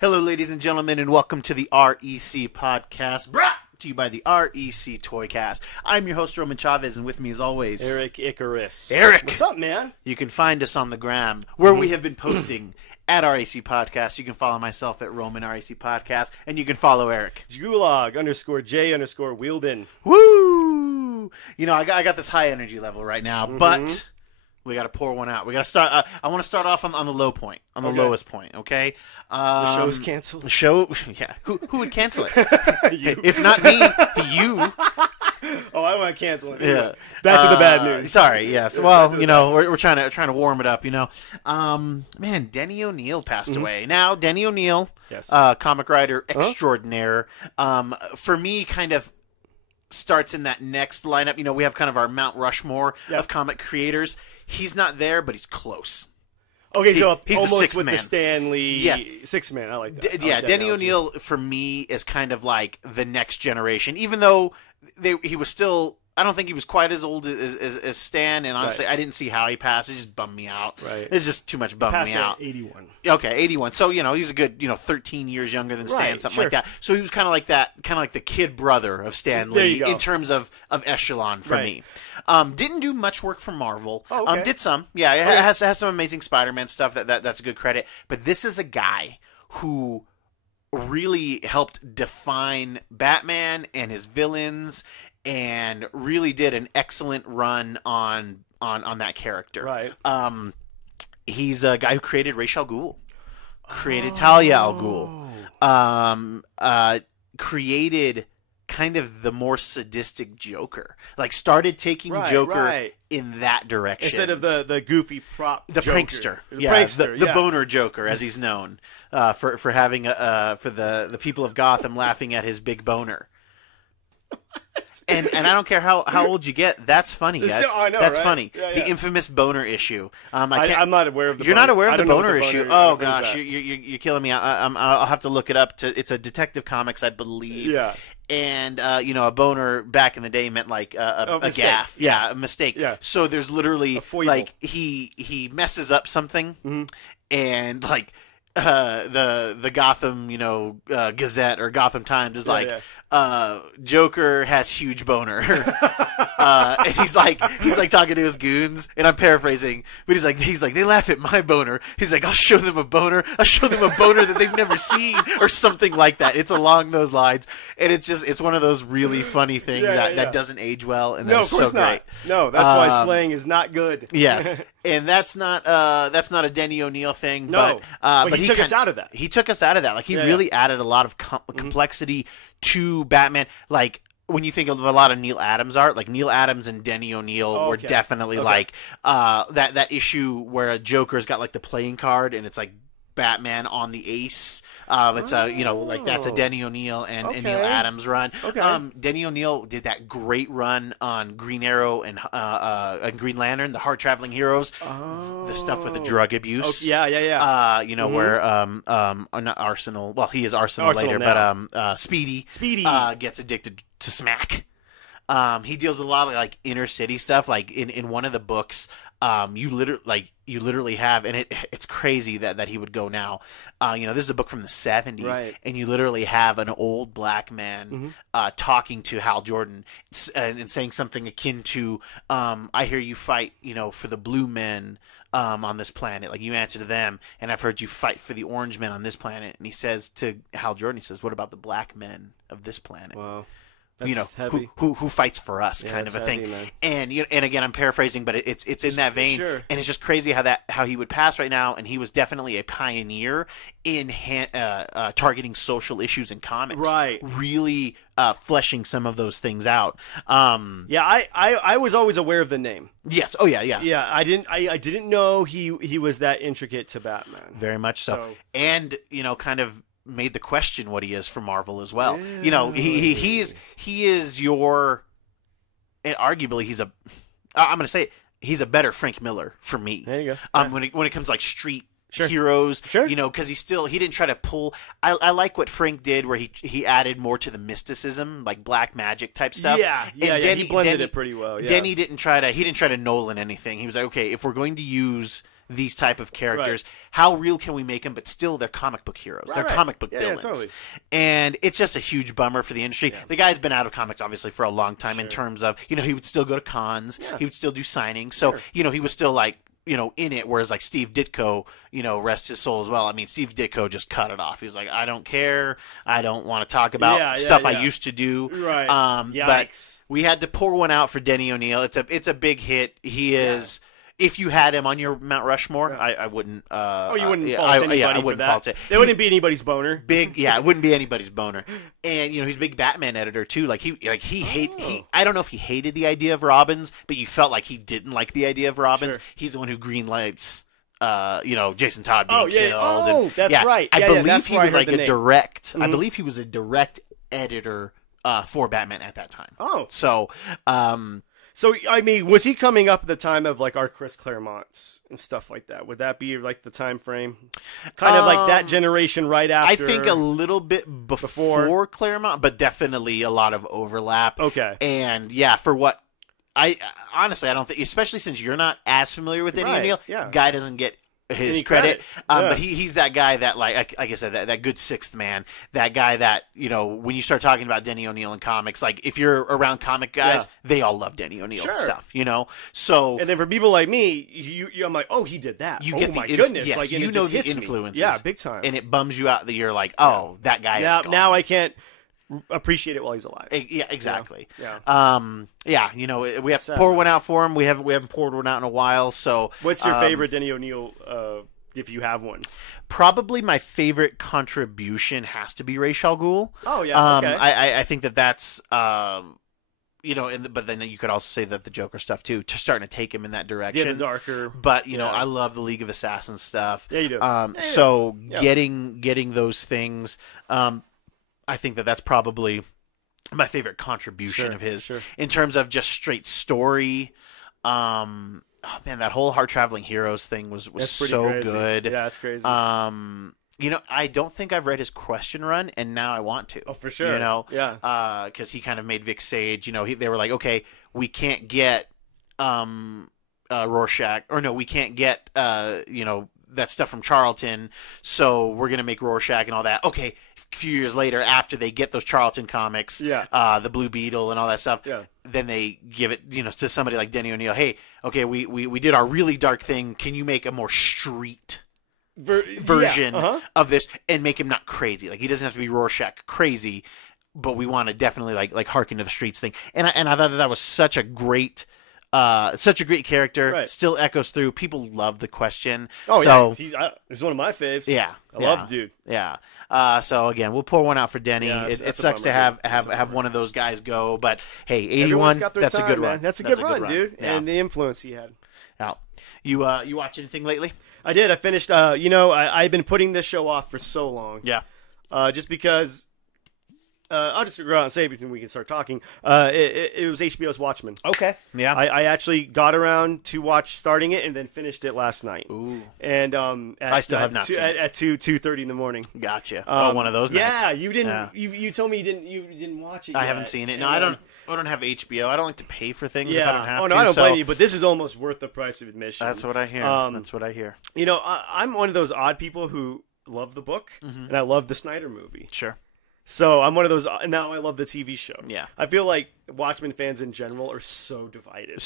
Hello, ladies and gentlemen, and welcome to the REC podcast, brought to you by the REC Toycast. I'm your host, Roman Chavez, and with me, as always, Eric Icarus. Eric! What's up, man? You can find us on the gram, where we have been posting at REC Podcast. You can follow myself at Roman REC Podcast, and you can follow Eric. Gulag_J_Wielden. Woo! You know, I got this high energy level right now, but we got to pour one out. We got to start. I want to start off on the low point, on the lowest point. Okay. The show's canceled. The show. Yeah. Who would cancel it? You. If not me, you. Oh, I want to cancel it. Yeah. Back to the bad news. Sorry. Yes. Well, you know, we're trying to warm it up. You know, man, Denny O'Neil passed away. Now, Denny O'Neil, Yes. Comic writer extraordinaire. For me, kind of starts in that next lineup. You know, we have kind of our Mount Rushmore of comic creators. He's not there, but he's close. Okay, so he's almost a sixth with man. the Stan Lee. Yes. Sixth man. I like that. Yeah, Denny O'Neil for me is kind of like the next generation. Even though he was still, I don't think he was quite as old as Stan. And honestly, I didn't see how he passed. It just bummed me out. Right. It's just too much bummed me out. 81. Okay, 81. So you know he's a good 13 years younger than Stan, Right, something like that. So he was kind of like the kid brother of Stan There Lee you go. in terms of echelon for me. Didn't do much work for Marvel. Oh, okay. Did some. Yeah, it has some amazing Spider-Man stuff. That's a good credit. But this is a guy who really helped define Batman and his villains, and really did an excellent run on that character. Right. He's a guy who created Ra's al Ghul, created Talia al Ghul, created kind of the more sadistic Joker. Like started taking Joker in that direction Instead of the goofy prop. the Joker. prankster, The prankster. the boner Joker, as he's known, for having for the people of Gotham laughing at his big boner. And I don't care how old you get. That's funny, guys. I know, that's right? funny. Yeah, The yeah. infamous boner issue. I'm not aware of the You're boner. not aware of I the don't know what boner the issue? boner- Oh what is gosh, that? you're killing me. I'll have to look it up. It's a Detective Comics, I believe. Yeah. And a boner back in the day meant like a mistake. gaff. Yeah, a mistake. Yeah. So there's literally A foible. like he messes up something, and like. The Gotham Gazette or Gotham Times is Joker has huge boner, and he's like talking to his goons, and I'm paraphrasing, but he's like they laugh at my boner. He's like, I'll show them a boner that they've never seen, or something like that. It's along those lines, and it's one of those really funny things that doesn't age well, and No, that's of course so not. great. No, that's why slang is not good. Yes, and that's not a Denny O'Neil thing. No, but he took us out of that. He took us out of that. Like he really added a lot of complexity to Batman. Like when you think of a lot of Neil Adams art, like Neil Adams and Denny O'Neil were definitely like that issue where a Joker's got like the playing card and it's like Batman on the ace. It's like that's a Denny O'Neil and Neil Adams run. Okay. Denny O'Neil did that great run on Green Arrow and Green Lantern, the hard traveling heroes, the stuff with the drug abuse. Yeah. Where not Arsenal. Well, he is Arsenal later, now. but Speedy gets addicted to smack. He deals with a lot of like inner city stuff. Like in one of the books, you literally have, and it's crazy that he would go now. This is a book from the 70s, right. and you literally have an old black man talking to Hal Jordan and saying something akin to, "I hear you fight, for the blue men." On this planet, like you answer to them, and I've heard you fight for the orange men on this planet. And he says to Hal Jordan, he says, "What about the black men of this planet?" Wow. That's heavy. who fights for us, kind of a heavy, thing. man. And again, I'm paraphrasing, but it's in that vein. Sure. And it's just crazy how he would pass right now. And he was definitely a pioneer in targeting social issues in comics. Right. Really fleshing some of those things out. I was always aware of the name. Yes. Oh yeah. Yeah, I didn't know he was that intricate to Batman. Very much so. And kind of made the question what he is for Marvel as well. Really? He is your, and arguably I'm going to say it, he's a better Frank Miller for me. There you go. When it comes to like street heroes, because he didn't try to pull. I like what Frank did, where he added more to the mysticism, like black magic type stuff. He blended it pretty well. Yeah. Denny didn't try to Nolan anything. He was like, okay, if we're going to use these type of characters. Right. How real can we make them? But still, they're comic book heroes. Right, they're comic book villains. Yeah, totally. And it's just a huge bummer for the industry. Yeah. The guy's been out of comics, obviously, for a long time in terms of, he would still go to cons. Yeah. He would still do signings. So, he was still like, in it, whereas like Steve Ditko, rest his soul as well. I mean, Steve Ditko just cut it off. He was like, I don't care. I don't want to talk about stuff I used to do. Right. But we had to pour one out for Denny O'Neil. It's a big hit. He is. If you had him on your Mount Rushmore, I wouldn't. You wouldn't fault anybody I wouldn't for that. Fault it. It wouldn't be anybody's boner. It wouldn't be anybody's boner. And he's a big Batman editor too. I don't know if he hated the idea of Robins, but you felt like he didn't like the idea of Robins. Sure. He's the one who greenlights. Jason Todd being killed. Oh, that's right. I believe he was like a direct. I believe he was a direct editor for Batman at that time. Oh, so. So, I mean, was he coming up at the time of, like, our Chris Claremonts and stuff like that? Would that be, like, the time frame? Kind of like that generation right after? I think a little bit before Claremont, but definitely a lot of overlap. Okay. And, for what... honestly, I don't think... Especially since you're not as familiar with Denny O'Neil, guy doesn't get his credit. But he's that guy that, like I said, that good sixth man. That guy that, when you start talking about Denny O'Neil in comics, like, if you're around comic guys, they all love Denny O'Neil stuff, So... And then for people like me, I'm like, oh, he did that. You get my goodness. Yes, like, you know the influences. Yeah, big time. And it bums you out that you're like, oh, that guy is gone. Now I can't appreciate it while he's alive. Yeah, exactly. Yeah. We have to pour one out for him. We haven't poured one out in a while. So, what's your favorite Denny O'Neil? If you have one, probably my favorite contribution has to be Ra's al Ghul. Oh yeah, okay. I think that's but then you could also say that the Joker stuff too, just starting to take him in that direction. Yeah, the darker. But I love the League of Assassins stuff. Yeah, you do. Getting those things. I think that's probably my favorite contribution of his in terms of just straight story. Oh man, that whole Hard Traveling Heroes thing was so crazy. good. Yeah, that's crazy. I don't think I've read his question run, and now I want to. Oh, for sure. Because he kind of made Vic Sage. They were like, okay, we can't get Rorschach, or no, we can't get that stuff from Charlton, so we're gonna make Rorschach and all that. Okay, a few years later, after they get those Charlton comics, the Blue Beetle and all that stuff, then they give it, to somebody like Denny O'Neil. Hey, okay, we did our really dark thing. Can you make a more street version of this and make him not crazy? Like, he doesn't have to be Rorschach crazy, but we want to definitely like harken to the streets thing. And I thought that was such a great character. Right. Still echoes through. People love the question. Oh, so, yeah. He's one of my faves. Yeah. I love the dude. Yeah. So, again, we'll pour one out for Denny. Yeah, it sucks to have one of those guys go, but hey, 81, that's a good run. That's a good run, dude. Yeah. And the influence he had. Now, you watch anything lately? I did. I finished, I've been putting this show off for so long. Yeah. Just because... I'll just go out and say it between we can start talking. It was HBO's Watchmen. Okay. Yeah. I actually got around to starting it and then finished it last night. Ooh. And I still have not seen it. At 2:30 in the morning. Gotcha. one of those nights. Yeah, you didn't. Yeah. You told me you didn't watch it yet. I haven't seen it. No, I don't have HBO. I don't like to pay for things if I don't have to. No, I don't blame you, but this is almost worth the price of admission. That's what I hear. That's what I hear. I'm one of those odd people who love the book, and I love the Snyder movie. Sure. So I'm one of those. Now I love the TV show. Yeah, I feel like Watchmen fans in general are so divided.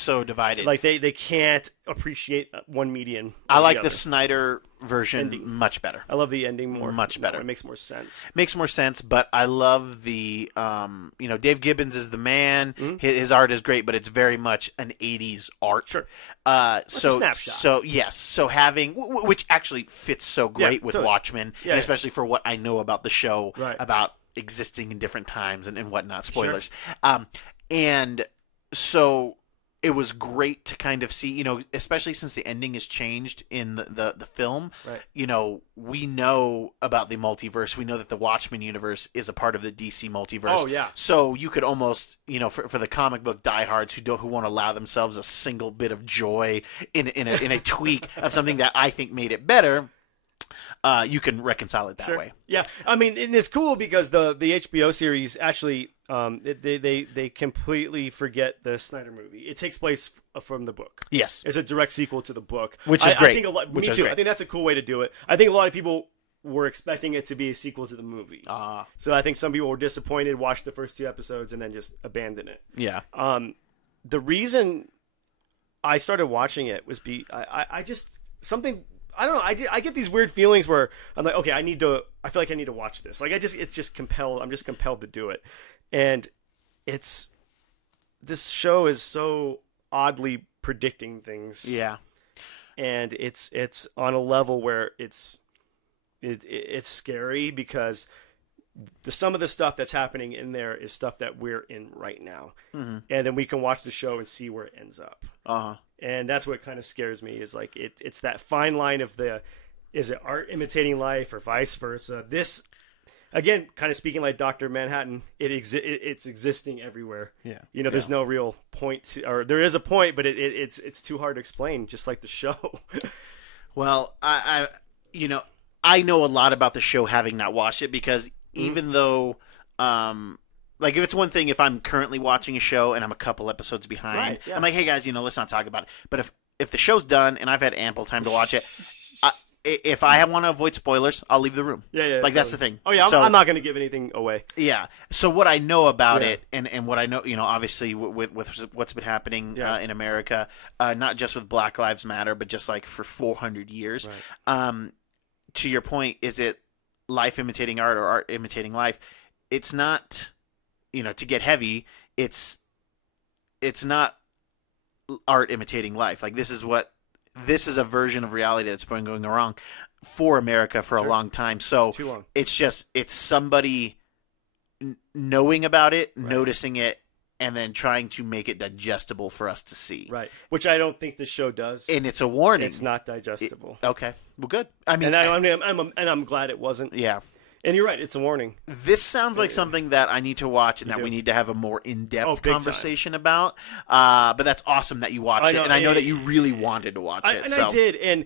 Like they can't appreciate one medium. I like the Snyder version much better. I love the ending more. Much better. It makes more sense. Makes more sense, but I love the Dave Gibbons is the man. Mm-hmm. His art is great, but it's very much an 80s art. Sure. So a snapshot. So yes. So having which actually fits so great with Watchmen, and especially for what I know about the show about existing in different times and whatnot. Spoilers. Sure. And so it was great to kind of see, especially since the ending has changed in the film. Right. We know about the multiverse. We know that the Watchmen universe is a part of the DC multiverse. Oh yeah. So you could almost, for the comic book diehards who won't allow themselves a single bit of joy in a tweak of something that I think made it better. you can reconcile it that way. Yeah, I mean, and it's cool because the HBO series actually they completely forget the Snyder movie. It takes place from the book. Yes, it's a direct sequel to the book, which is great. I think me too. I think that's a cool way to do it. I think a lot of people were expecting it to be a sequel to the movie. So I think some people were disappointed, watched the first 2 episodes, and then just abandoned it. Yeah. The reason I started watching it was I just something. I don't know. I get these weird feelings where I'm like, okay, I feel like I need to watch this. Like it's just compelled. I'm just compelled to do it. And this show is so oddly predicting things. Yeah. And it's on a level where it's scary because some of the stuff that's happening in there is stuff that we're in right now. Mm-hmm. And then we can watch the show and see where it ends up. And that's what kind of scares me is like it's that fine line of is it art imitating life or vice versa? This, again, kind of speaking like Dr. Manhattan, it's existing everywhere. Yeah. There's no real point or there is a point, but it's too hard to explain, just like the show. Well, I know a lot about the show having not watched it because even though like if it's one thing if I'm currently watching a show and I'm a couple episodes behind, right, yeah. I'm like, hey guys, let's not talk about it. But if the show's done and I've had ample time to watch it, if I want to avoid spoilers, I'll leave the room. Yeah, like totally. That's the thing. Oh yeah, I'm not going to give anything away. Yeah. So what I know about it and what I know, obviously with what's been happening in America, not just with Black Lives Matter, but just like for 400 years. Right. To your point, is it life imitating art or art imitating life? It's not, to get heavy, it's not art imitating life. Like this is a version of reality that's been going wrong for America for a long time. So too long. It's somebody knowing about it, noticing it, and then trying to make it digestible for us to see. Right. Which I don't think the show does. And it's a warning. It's not digestible. Okay. Well, good. I mean, I'm glad it wasn't. Yeah. And you're right. It's a warning. This sounds like something that I need to watch and that we need to have a more in-depth conversation about. But that's awesome that you watched it. And I know that you really wanted to watch it. I did. And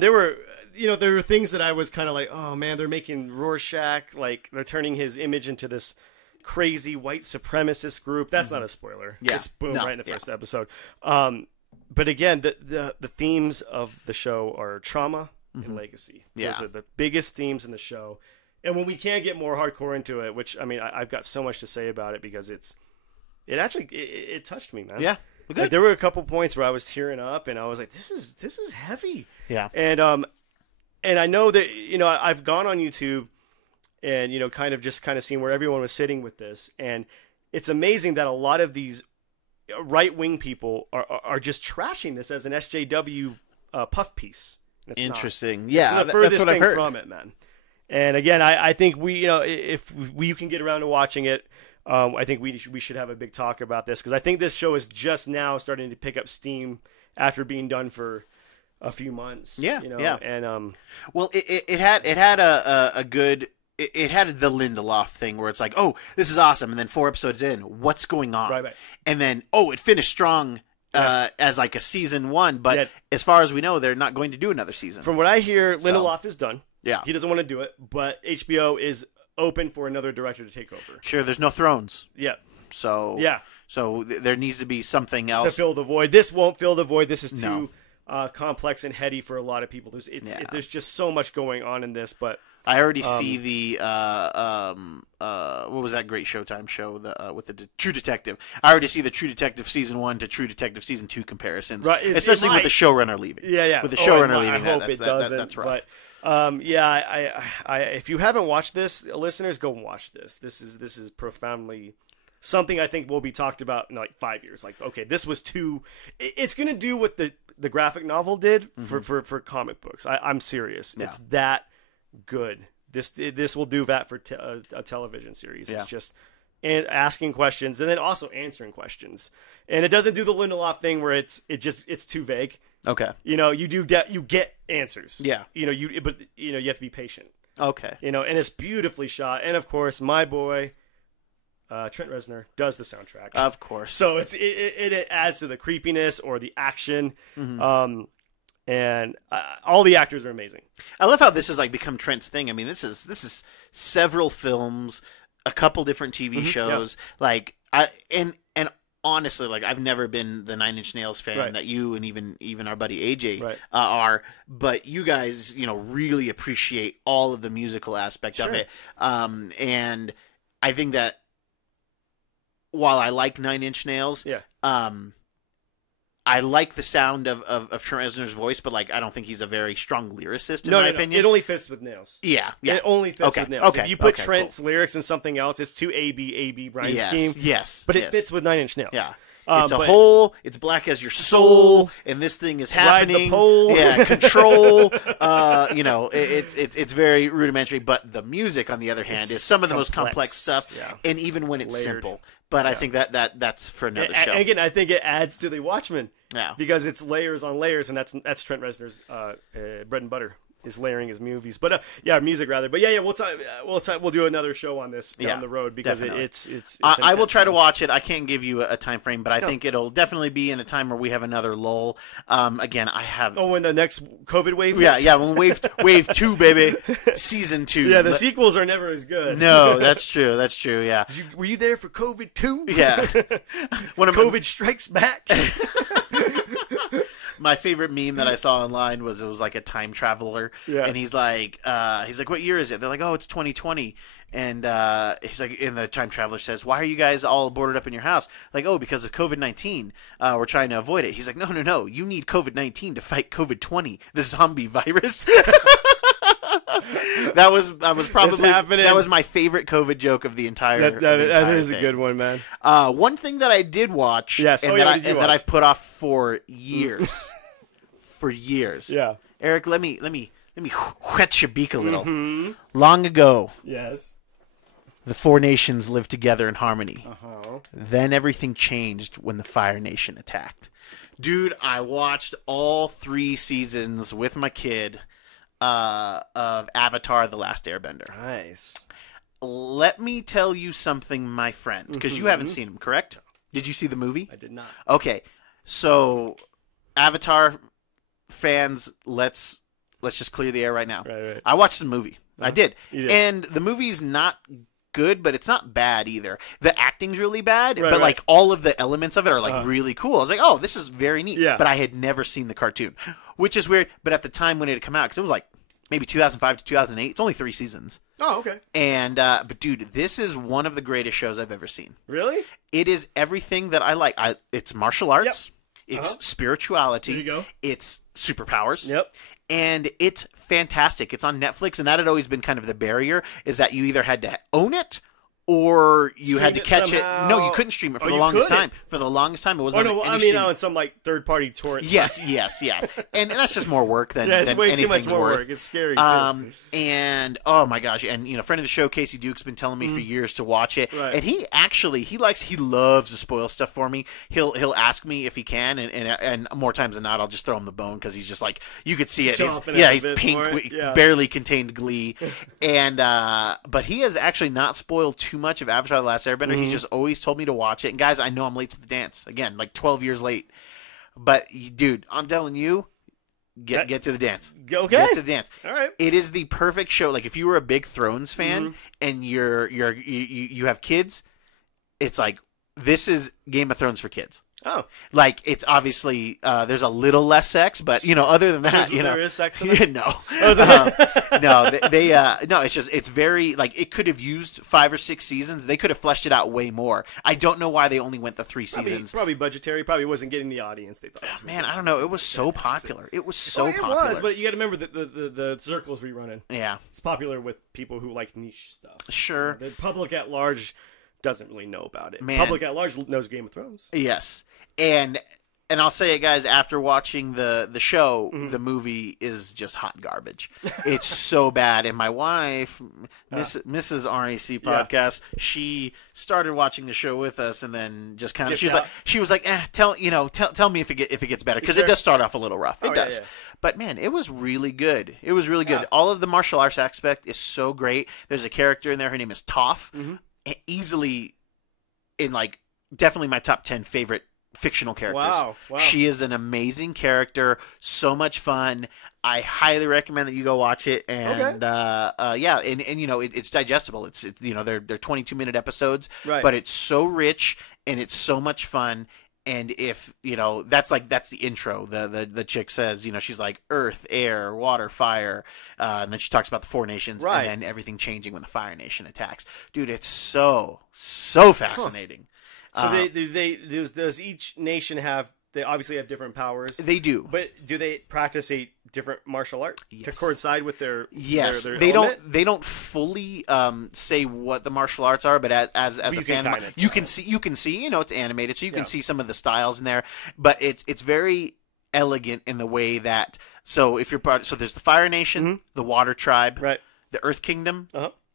there were things that I was kind of like, oh man, they're making Rorschach, like they're turning his image into this crazy white supremacist group. That's not a spoiler. Yeah. It's right in the first episode. But again, the themes of the show are trauma and legacy. Those are the biggest themes in the show. And when we can get more hardcore into it, which I mean, I've got so much to say about it because it touched me, man. Yeah, good. Like, there were a couple points where I was tearing up, and I was like, "This is heavy." Yeah. And I know that I've gone on YouTube, and kind of seen where everyone was sitting with this, and it's amazing that a lot of these right-wing people are just trashing this as an SJW puff piece. Interesting. It's the furthest thing from it, man. And again, I think if you can get around to watching it, I think we should have a big talk about this because I think this show is just now starting to pick up steam after being done for a few months. Yeah, yeah. And well, it had a good. It had the Lindelof thing where it's like, oh, this is awesome, and then 4 episodes in, what's going on? Right. And then it finished strong. As like a season 1, but as far as we know, they're not going to do another season. From what I hear, Lindelof is done. Yeah. He doesn't want to do it, but HBO is open for another director to take over. Sure, there's no Thrones. Yeah. So there needs to be something else. To fill the void. This won't fill the void. This is too complex and heady for a lot with there's just so much going on in this, but I already see the what was that great Showtime show with the True Detective? I already see the True Detective season 1 to True Detective season 2 comparisons, right? Especially with the showrunner leaving. Yeah. With the showrunner leaving, I hope it doesn't. That's rough. But if you haven't watched this, listeners, go and watch this. This is profoundly something I think will be talked about in like 5 years. Like, okay, this was too. It's gonna do what the graphic novel did for comic books. I'm serious. Yeah. It's that good. This will do that for a television series. Yeah. It's just asking questions and then also answering questions. And it doesn't do the Lindelof thing where it's too vague. Okay. You get answers. Yeah. you have to be patient. Okay. And it's beautifully shot. And of course, my boy Trent Reznor does the soundtrack. Of course. So it adds to the creepiness or the action. Mm-hmm. and all the actors are amazing. I love how this has like become Trent's thing. I mean, this is several films, a couple different TV shows. Yeah. Like and honestly, like I've never been the Nine Inch Nails fan that you and even our buddy AJ are, but you guys, really appreciate all of the musical aspect of it. And I think that while I like Nine Inch Nails, I like the sound of Trent Reznor's voice, but like I don't think he's a very strong lyricist in my opinion. It only fits with Nails. Yeah. It only fits with Nails. If you put Trent's lyrics in something else, it's too A-B rhyme scheme. Yes. But it fits with Nine Inch Nails. Yeah. It's a whole. It's black as your soul, and this thing is happening. Ride the pole. Yeah, control. It's very rudimentary, but the music, on the other hand, is some of the most complex stuff. Yeah. And even when it's layered. Simple, but I think that's for another show. And again, I think it adds to the Watchmen. Yeah, because it's layers on layers, and that's Trent Reznor's bread and butter. Is layering his movies, but music rather. But we'll do another show on this down the road because it's I will try to watch it. I can't give you a time frame, but I think it'll definitely be in a time where we have another lull. Again, I have when the next COVID wave hits? when wave 2, baby, season 2. Yeah, the sequels are never as good. No, that's true. Yeah. Were you there for COVID 2? Yeah. When COVID strikes back. My favorite meme that I saw online was it was like a time traveler, and he's like, what year is it? They're like, oh, it's 2020, and he's like, and the time traveler says, why are you guys all boarded up in your house? Like, oh, because of COVID-19, we're trying to avoid it. He's like, no, you need COVID-19 to fight COVID-20, the zombie virus. That was probably that was my favorite COVID joke of the entire. That is a good one, man. One thing that I did watch, that I've put off for years, Yeah, Eric, let me whet your beak a little. Mm-hmm. Long ago, yes, the four nations lived together in harmony. Uh-huh. Then everything changed when the Fire Nation attacked. Dude, I watched all 3 seasons with my kid. Of Avatar: The Last Airbender. Nice. Let me tell you something, my friend, because you haven't seen him, correct? Did you see the movie? I did not. Okay, so Avatar fans, let's just clear the air right now. Right. I watched the movie. I did. You did. And the movie's not good, but it's not bad either. The acting's really bad, but like all of the elements of it are like really cool. I was like, oh, this is very neat. Yeah. But I had never seen the cartoon, which is weird. But at the time when it had come out, because it was like maybe 2005 to 2008, it's only 3 seasons. Oh, okay. And but dude, this is one of the greatest shows I've ever seen. Really? It is everything that I like. It's martial arts. Yep. It's spirituality. There you go. It's superpowers. Yep. And it's fantastic. It's on Netflix, and that had always been kind of the barrier, is that you either had to own it or you had to catch it. No, you couldn't stream it for the longest time. For the longest time, it wasn't. On some like third-party torrent. Yes. And that's just more work than it's way too much more worth. work. It's scary too. And oh my gosh, and friend of the show, Casey Duke's been telling me for years to watch it, and he loves to spoil stuff for me. He'll ask me if he can, and more times than not, I'll just throw him the bone because he's just like, you could see it. He's pink, barely contained glee, and but he has actually not spoiled too much of Avatar: The Last Airbender. He just always told me to watch it. And guys, I know I'm late to the dance. Again, like 12 years late. But dude, I'm telling you, get to the dance. Okay. Get to the dance. All right. It is the perfect show. Like if you were a big Thrones fan and you have kids, it's like this is Game of Thrones for kids. Oh, like it's obviously there's a little less sex, but other than that, there is sex in it? No, no, it's very like it could have used 5 or 6 seasons. They could have fleshed it out way more. I don't know why they only went the 3 seasons. Probably budgetary. Probably wasn't getting the audience they thought. Man, I don't know. It was so popular. It was so popular. It was, but you got to remember the circles rerunning. Yeah, it's popular with people who like niche stuff. Sure, the public at large doesn't really know about it. Man. Public at large knows Game of Thrones. Yes. And I'll say it, guys, after watching the show, the movie is just hot garbage. It's so bad. And my wife, Mrs. RAC podcast, she started watching the show with us, and then just kind of she was like, tell me if it gets better, because it does start off a little rough. It does. Yeah. But man, it was really good. It was really good. All of the martial arts aspect is so great. There's a character in there. Her name is Toph. Easily in like definitely my top 10 favorite fictional characters. Wow. She is an amazing character, so much fun. I highly recommend that you go watch it, and yeah, and you know it's digestible. It's you know they're 22-minute episodes, right. but it's so rich and it's so much fun. And if you know that's the intro. The chick says, you know, she's like earth, air, water, fire, and then she talks about the four nations, right. and then everything changing when the Fire Nation attacks. Dude, it's so fascinating. So does each nation have? They obviously have different powers. They do, but do they practice a different martial art to coincide with their? Yes, their they element? don't. They don't fully say what the martial arts are, but as a fan, you can see. You know, it's animated, so you can see some of the styles in there. But it's very elegant in the way that. So if you're part, so there's the Fire Nation, the Water Tribe, right. the Earth Kingdom,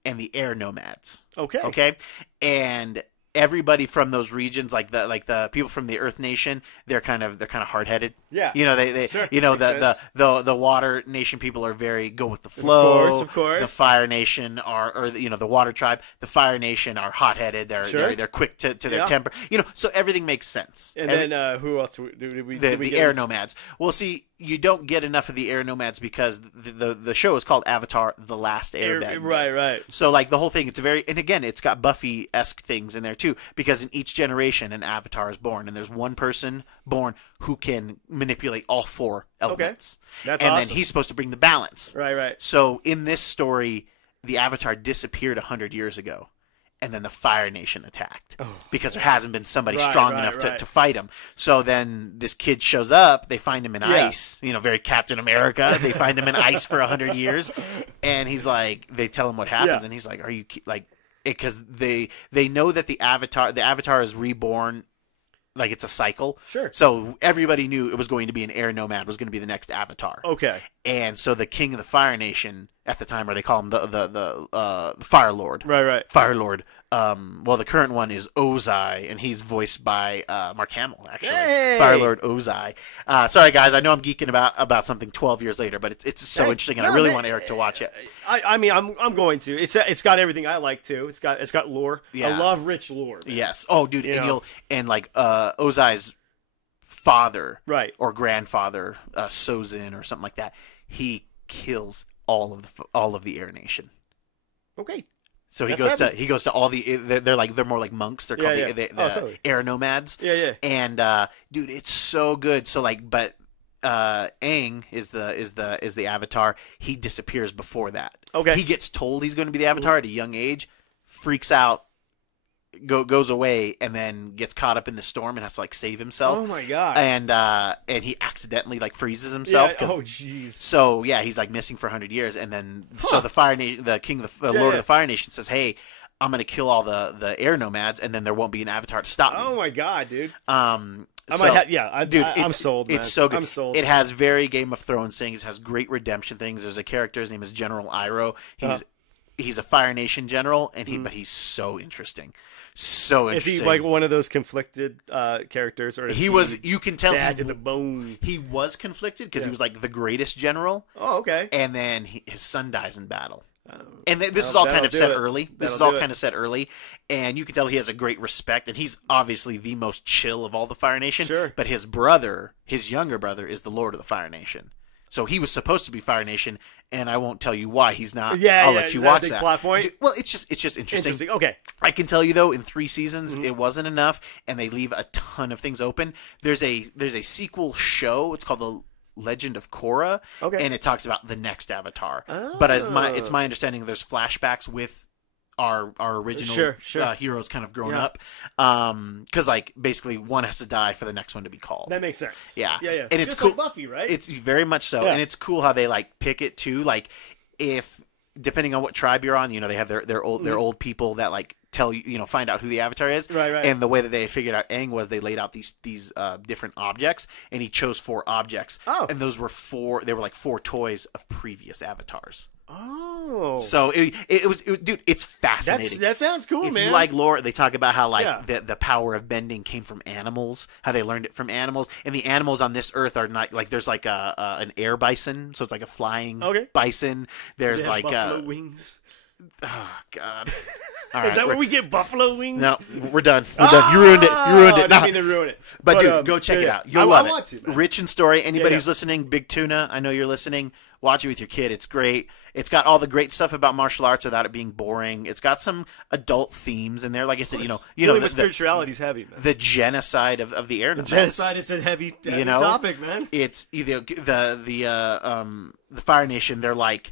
and the Air Nomads. Okay, and everybody from those regions, like the people from the Earth Nation, they're kind of hard headed. Yeah, you know they you know the Water Nation people are very go with the flow. Of course. The Fire Nation or you know the Water Tribe, the Fire Nation are hot headed. They're quick to their temper. You know, so everything makes sense. And then who else did we the Air Nomads? Well, see, you don't get enough of the Air Nomads because the show is called Avatar: The Last Airbender. Right. So like the whole thing, and again, it's got Buffy-esque things in there too, because in each generation an Avatar is born, and there's one person born who can manipulate all four elements. That's and awesome. then he's supposed to bring the balance. Right. So in this story, the Avatar disappeared 100 years ago. And then the Fire Nation attacked because there hasn't been somebody strong enough to fight him. So then this kid shows up. They find him in ice. You know, very Captain America. They find him in ice for 100 years, and he's like, they tell him what happens, and he's like, "Are you like?" Because they know that the Avatar is reborn. Like it's a cycle. Sure. So everybody knew it was going to be an Air Nomad was going to be the next Avatar. Okay. And so the king of the Fire Nation at the time, or they call him the Fire Lord. Right. Fire Lord. Well, the current one is Ozai, and he's voiced by Mark Hamill, actually. Hey! Fire Lord Ozai. Sorry, guys, I know I'm geeking about something 12 years later, but it's so interesting, and I really want Eric to watch it. I mean, I'm going to. It's got everything I like too. It's got lore. Yeah. I love rich lore. Man. Yes. Oh, dude, Ozai's father, right, or grandfather, Sozin or something like that. He kills all of the Air Nation. Okay. So he goes to all the they're more like monks. They're called the Air Nomads. Yeah. And dude, it's so good. So like, but Aang is the Avatar. He disappears before that. Okay. He gets told he's going to be the Avatar at a young age, freaks out, goes away, and then gets caught up in the storm and has to like save himself. Oh my god! And he accidentally like freezes himself. Yeah. Oh jeez. So yeah, he's like missing for 100 years, and then so the king of the Lord of the Fire Nation says, "Hey, I'm gonna kill all the Air Nomads, and then there won't be an Avatar to stop me." Oh my god, dude. I'm sold. Man. It's so good. I'm sold. It has very Game of Thrones things. It has great redemption things. There's a character. His name is General Iroh. He's a Fire Nation general, and but he's so interesting. So interesting. Is he like one of those conflicted characters, or he was? You can tell bad to the bone. He was conflicted because he was like the greatest general. Oh, okay. And then his son dies in battle. And this is all kind of set early. This is all kind of set early, and you can tell he has a great respect, and he's obviously the most chill of all the Fire Nation. Sure. But his brother, his younger brother, is the Lord of the Fire Nation. So he was supposed to be Fire Nation, and I won't tell you why he's not. I'll let you watch that. Plot point? Well, it's just interesting. Okay. I can tell you though, in 3 seasons, it wasn't enough, and they leave a ton of things open. There's a sequel show. It's called the Legend of Korra, and it talks about the next Avatar. Oh. But it's my understanding there's flashbacks with our original heroes kind of grown up, because like basically one has to die for the next one to be called. That makes sense. Yeah. And it's just cool. like Buffy, right? It's very much so, and it's cool how they like pick it too. Like if depending on what tribe you're on, you know, they have their old people that like tell you, you know, find out who the Avatar is. Right. And the way that they figured out Aang was they laid out these different objects, and he chose 4 objects. Oh. And those were 4. They were like 4 toys of previous Avatars. Oh. So it was dude, it's fascinating. That sounds cool, if man. you like lore, they talk about how like the power of bending came from animals, how they learned it from animals, and the animals on this earth are not like there's like an air bison, so it's like a flying bison. There's like buffalo wings. Oh God. Is that where we get buffalo wings? No, we're done. We're done. You ruined it. You ruined it. I didn't mean to ruin it. But dude, go check it out. You'll love it. Want to, man. Rich in story. Anybody who's listening, Big Tuna, I know you're listening. Watch it with your kid. It's great. It's got all the great stuff about martial arts without it being boring. It's got some adult themes in there. Like I said, you know, the spirituality's heavy, man. The genocide of the air. Genocide is a heavy topic, man. It's either the Fire Nation. They're like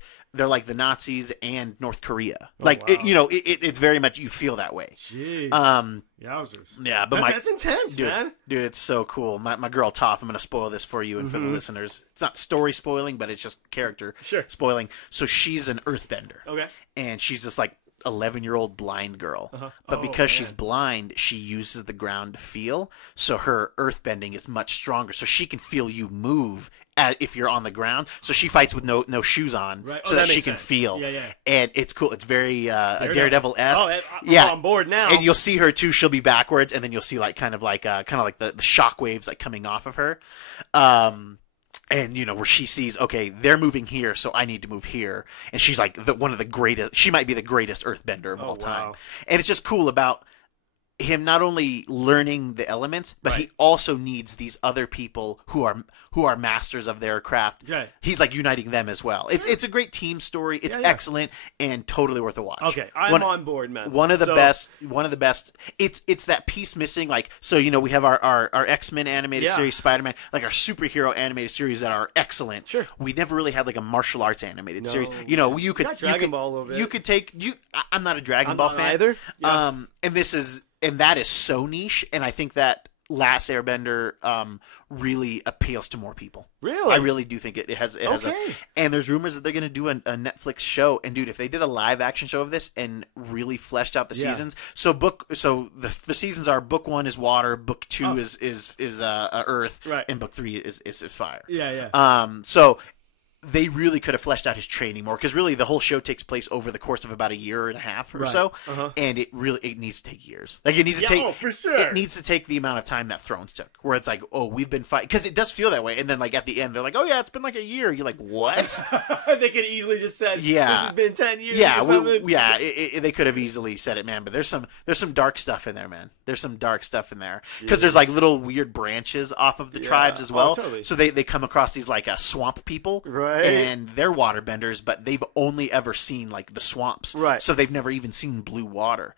the Nazis and North Korea. It's very much, you feel that way. Jeez. Yowzers. Yeah, but that's intense, man. Dude, it's so cool. My girl Toph, I'm going to spoil this for you and for the listeners. It's not story spoiling, but it's just character spoiling. So she's an earthbender. Okay. And she's this like 11-year-old blind girl. But because she's blind, she uses the ground to feel. So her earthbending is much stronger. So she can feel you move if you're on the ground. So she fights with no shoes on, so that she can feel. Yeah, yeah. And it's cool. It's very Daredevil-esque. Oh, I'm on board now. And you'll see her too. She'll be backwards, and then you'll see like kind of like the shock waves like coming off of her. And, you know, where she sees, okay, they're moving here, so I need to move here. And she's like one of the greatest. She might be the greatest earthbender of all time. And it's just cool about him not only learning the elements, but he also needs these other people who are masters of their craft. Right. He's like uniting them as well. It's a great team story. It's excellent and totally worth a watch. Okay, I'm on board, man. One of the best. It's that piece missing. Like, so, you know, we have our X-Men animated series, Spider-Man, like our superhero animated series that are excellent. Sure. We never really had like a martial arts animated series. You know, you could Dragon Ball a little bit. You could take I'm not a Dragon Ball fan either. Yeah. And that is so niche, and I think that Last Airbender really appeals to more people. Really? I really do think it has and there's rumors that they're going to do a Netflix show, and dude, if they did a live action show of this and really fleshed out the seasons. So the seasons are, book 1 is water, book 2 is earth, right, and book 3 is fire. Yeah. So they really could have fleshed out his training more, because really the whole show takes place over the course of about a year and a half or so, and it needs to take years. Like, it needs to take for sure. It needs to take the amount of time that Thrones took, where it's like, oh, we've been fighting, because it does feel that way, and then like at the end they're like, oh yeah, it's been like a year. You're like, what? They could easily just said, this has been 10 years. They could have easily said it, man. But there's some dark stuff in there, man. There's some dark stuff in there, because there's like little weird branches off of the tribes as well. Totally. So they come across these like swamp people, right? And they're waterbenders, but they've only ever seen like the swamps, right? So they've never even seen blue water.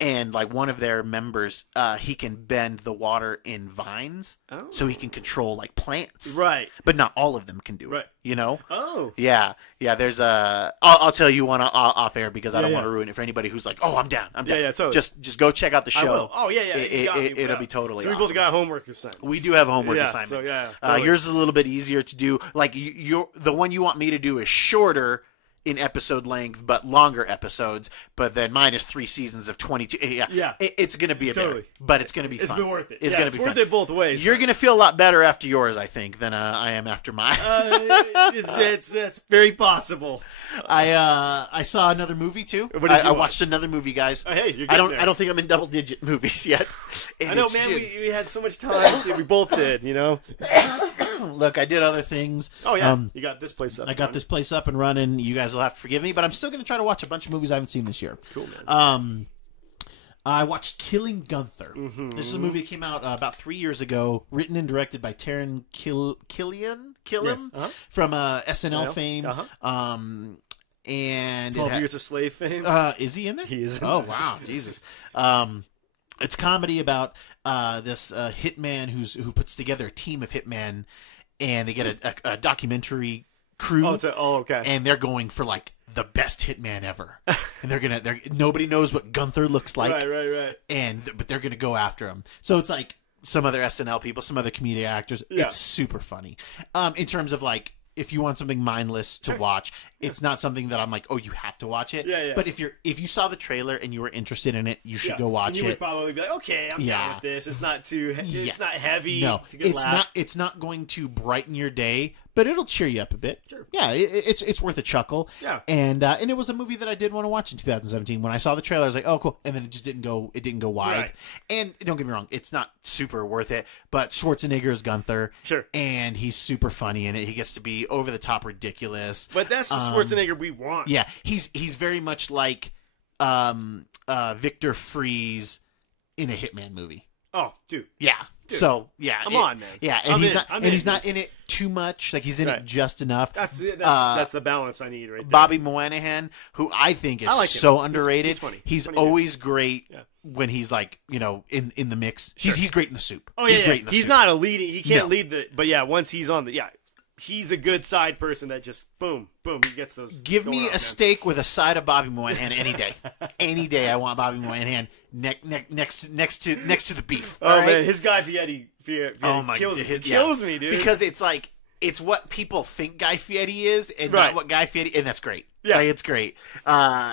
And like one of their members, he can bend the water in vines, so he can control like plants, right? But not all of them can do it, you know? Oh, yeah. There's I'll tell you one off air, because I don't want to ruin it for anybody who's like, oh, I'm down. Yeah, totally. Just go check out the show. Oh yeah. It'll be totally. So we awesome. both got homework assignments. We do have homework assignments. So totally. Yours is a little bit easier to do. Like the one you want me to do is shorter in episode length, but longer episodes. But then mine is 3 seasons of 22. It's going to be a bit, but it's going to be fun. It's been worth it. It's going to be worth fun. It both ways. You're going to feel a lot better after yours, I think, than I am after mine. It's very possible. I saw another movie too. What did you I watched another movie, guys. Hey, you're I don't think I'm in double-digit movies yet. I know, man. We had so much time. We both did, you know. Look, I did other things. Oh yeah, you got this place up. I got this place up and running. You guys will have to forgive me, but I'm still going to try to watch a bunch of movies I haven't seen this year. Cool, man. I watched Killing Gunther. Mm-hmm. This is a movie that came out about 3 years ago, written and directed by Taron Killam from SNL fame. And 12 Years a Slave fame. Is he in there? He is. Oh wow, Jesus. It's comedy about this hitman who puts together a team of hitmen, and they get a documentary crew. Okay. And they're going for like the best hitman ever, and nobody knows what Gunther looks like. Right. But they're gonna go after him. So it's like some other SNL people, some other comedic actors. Yeah. It's super funny. In terms of like, if you want something mindless to watch, it's not something that I'm like, oh, you have to watch it. Yeah. But if you saw the trailer and you were interested in it, you should go watch it. You would probably be like, okay, I'm down with this. It's not too. It's not heavy. No, it's not. It's not going to brighten your day, but it'll cheer you up a bit. Sure. Yeah, it's worth a chuckle. Yeah. And it was a movie that I did want to watch in 2017. When I saw the trailer, I was like, oh, cool. And then it just didn't go wide. Right. And don't get me wrong, it's not super worth it, but Schwarzenegger is Gunther. Sure. And he's super funny in it. He gets to be over the top ridiculous. But that's the Schwarzenegger we want. Yeah, he's very much like Victor Freeze in a Hitman movie. Oh, dude. Yeah. Dude, so yeah, come on, man. Yeah, and he's not in it too much. Like he's in Right. it just enough. That's the balance I need right there. Bobby Moynihan, who I think is like so him. underrated. He's funny. He's Funny always great Yeah. when he's like in the mix. Sure. He's great in the soup. Oh, he's yeah, great in the he's soup. not a leading. He can't No. lead the. But yeah, once he's on the he's a good side person that just boom, he gets those. Give going me on, a man. steak with a side of Bobby Moynihan any day. Any day, I want Bobby Moynihan next to the beef. Oh all right? man, his Guy Fieri Oh my kills, god, me. Kills me, dude. Because it's like it's what people think Guy Fieri is, and Right. not what Guy Fieri, and that's great. Yeah. Like, it's great.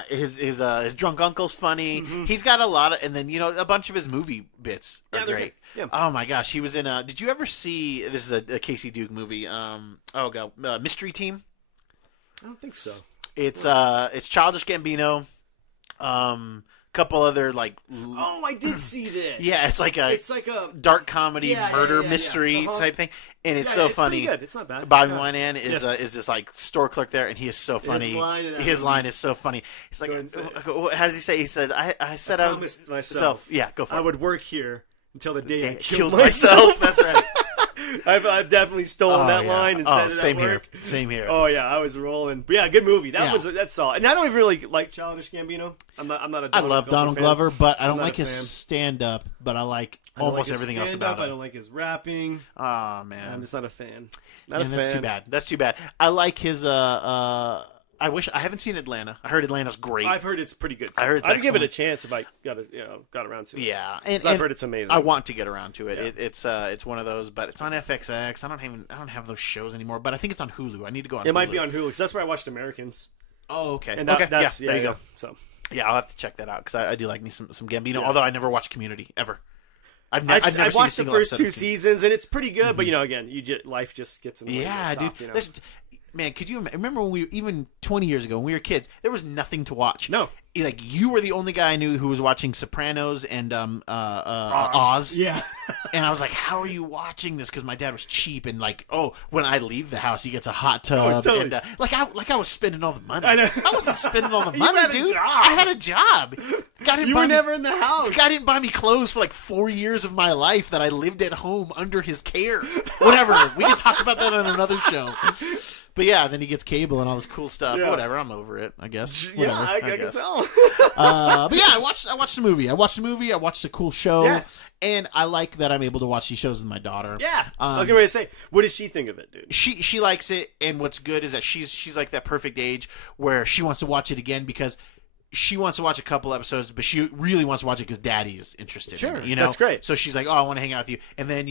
His drunk uncle's funny. Mm-hmm. He's got a lot of, and then a bunch of his movie bits are Yeah, they're great. good. Yeah. Oh my gosh, he was in. Did you ever see? This is a Casey Duke movie. Mystery Team. I don't think so. It's Childish Gambino. Couple other like. Oh, I did see this. Yeah, it's like a dark comedy murder mystery type thing, and it's so it's funny. Pretty good. It's not bad. Bobby Moynihan is Yes. is this like store clerk there, and he is so funny. His line is so funny. He's like, Go ahead and say how does he say? He said, "I said I was promised myself. Yeah, go for I it. would work here until the day I Killed myself. That's right. I've definitely stolen that line and said it same at work. here. Same here. Oh yeah, I was rolling. But yeah, good movie. That's all. And I don't even really like Childish Gambino. I'm not a. I love Donald Glover, but I don't not like a his fan. stand up. But I like I don't almost like his everything else stand-up. about him. I don't like his rapping. Oh man, I'm just not a fan. Not a fan. That's too bad. That's too bad. I like his I haven't seen Atlanta. I heard Atlanta's great. I've heard it's pretty good. I heard it's I'd give it a excellent. chance if I got around to it. Yeah, 'Cause I've heard it's amazing. I want to get around to it. Yeah. It's one of those, but it's on FXX. I don't have those shows anymore. But I think it's on Hulu. I need to go on. It might be on Hulu because that's where I watched Americans. Oh, okay. And okay. that's there you go. So Yeah, I'll have to check that out because I do like me some Gambino. Yeah. Although I never watched Community ever. I've I've never seen a watched the single first episode two of seasons and it's pretty good. But again, life just gets in the way. Yeah, Stop, dude. Man, could you remember when even 20 years ago when we were kids? There was nothing to watch. No, like you were the only guy I knew who was watching Sopranos and Oz. Yeah, and I was like, "How are you watching this?" Because my dad was cheap and like, oh, when I leave the house, he gets a hot tub. Oh, totally. And I was spending all the money. I know. I wasn't spending all the You money, had a dude. job. I had a job. God didn't you buy were me- never in the house. This guy didn't buy me clothes for like 4 years of my life that I lived at home under his care. Whatever. We can talk about that on another show. But yeah, then he gets cable and all this cool stuff. Yeah. Whatever. I'm over it, I guess. Yeah, Whatever, I can guess. tell. But yeah, I watched the movie. I watched a cool show. Yes. And I like that I'm able to watch these shows with my daughter. Yeah, I was going to say, what does she think of it, dude? She likes it, and what's good is that she's like that perfect age where she wants to watch it again because she wants to watch a couple episodes, but she really wants to watch it because Daddy's interested. In it, that's great. So she's like, "Oh, I want to hang out with you," and then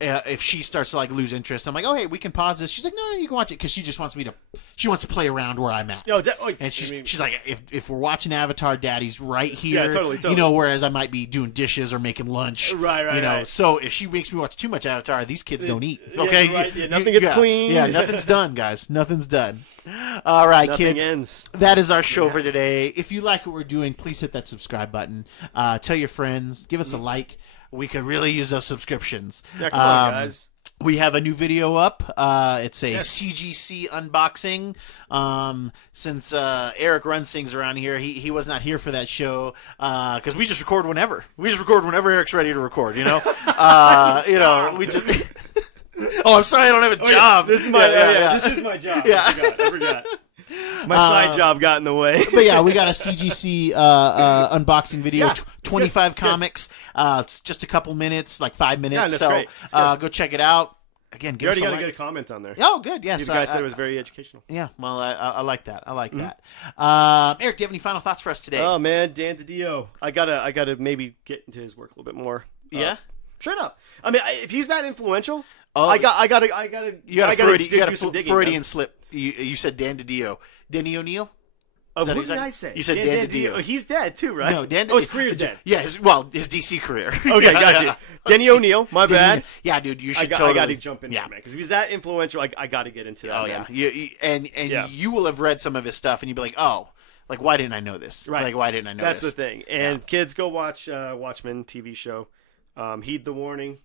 if she starts to like lose interest, I'm like, "Oh, hey, we can pause this." She's like, "No, you can watch it," because she just wants to play around where I'm at. And she's like, if we're watching Avatar, Daddy's right here. Yeah, totally. Whereas I might be doing dishes or making lunch. Right. So if she makes me watch too much Avatar, these kids don't eat. Yeah, Okay, right. Yeah, nothing gets clean. Yeah, nothing's done, guys. Nothing's done. All right, Nothing kids. ends. That is our show for today. If you like what we're doing, please hit that subscribe button. Tell your friends. Give us a like. We could really use those subscriptions. Yeah, come on, guys. We have a new video up. It's a CGC unboxing. Since Erik runs things around here, he was not here for that show because we just record whenever. We just record whenever Eric's ready to record. We just. Oh, I'm sorry, I don't have a job. Yeah. This is my job. Yeah. I forgot. My side job got in the way. But yeah, we got a CGC unboxing video. Yeah, 25 it's comics. It's just a couple minutes, like 5 minutes. Yeah, that's so great. It's good. go check it out. Again, You give us already a got like. a good comment on there. Oh, good. Yes, You guys said it was very educational. Yeah, well, I like that. I like that. Eric, do you have any final thoughts for us today? Oh man, Dan DiDio. I gotta maybe get into his work a little bit more. Yeah, straight up. I mean, if he's that influential, Oh, I gotta. You got a do some digging, Freudian man. slip. You said Dan DiDio. Denny O'Neil? Who did I say? You said Dan DiDio. Oh, he's dead too, right? No, Dan. His career's dead. Yeah, his DC career. Okay, gotcha. Denny O'Neil, my bad. Yeah, dude, you should I got to jump in there, man, because if he's that influential, I got to get into that. Oh yeah, you will have read some of his stuff, and you'll be like, oh, like why didn't I know this? Right. Like why didn't I know this? this? That's the thing. And kids, go watch Watchmen TV show. Heed the warning.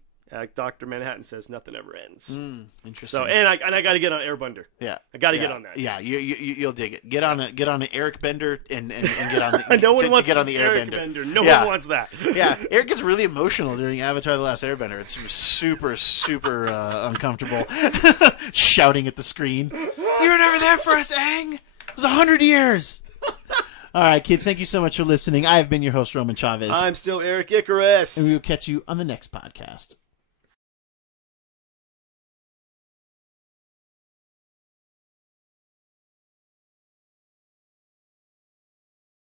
Dr. Manhattan says nothing ever ends. Interesting. So and I got to get on Airbender. Yeah, I got to get on that. Yeah, you'll dig it. Get on an Eric Bender and get on the no one wants to get on the Eric Airbender. Bender. No one wants that. Yeah, Eric gets really emotional during Avatar: The Last Airbender. It's super uncomfortable, shouting at the screen. You were never there for us, Aang. It was 100 years. All right, kids, thank you so much for listening. I have been your host, Roman Chavez. I'm still Eric Icarus. And we will catch you on the next podcast.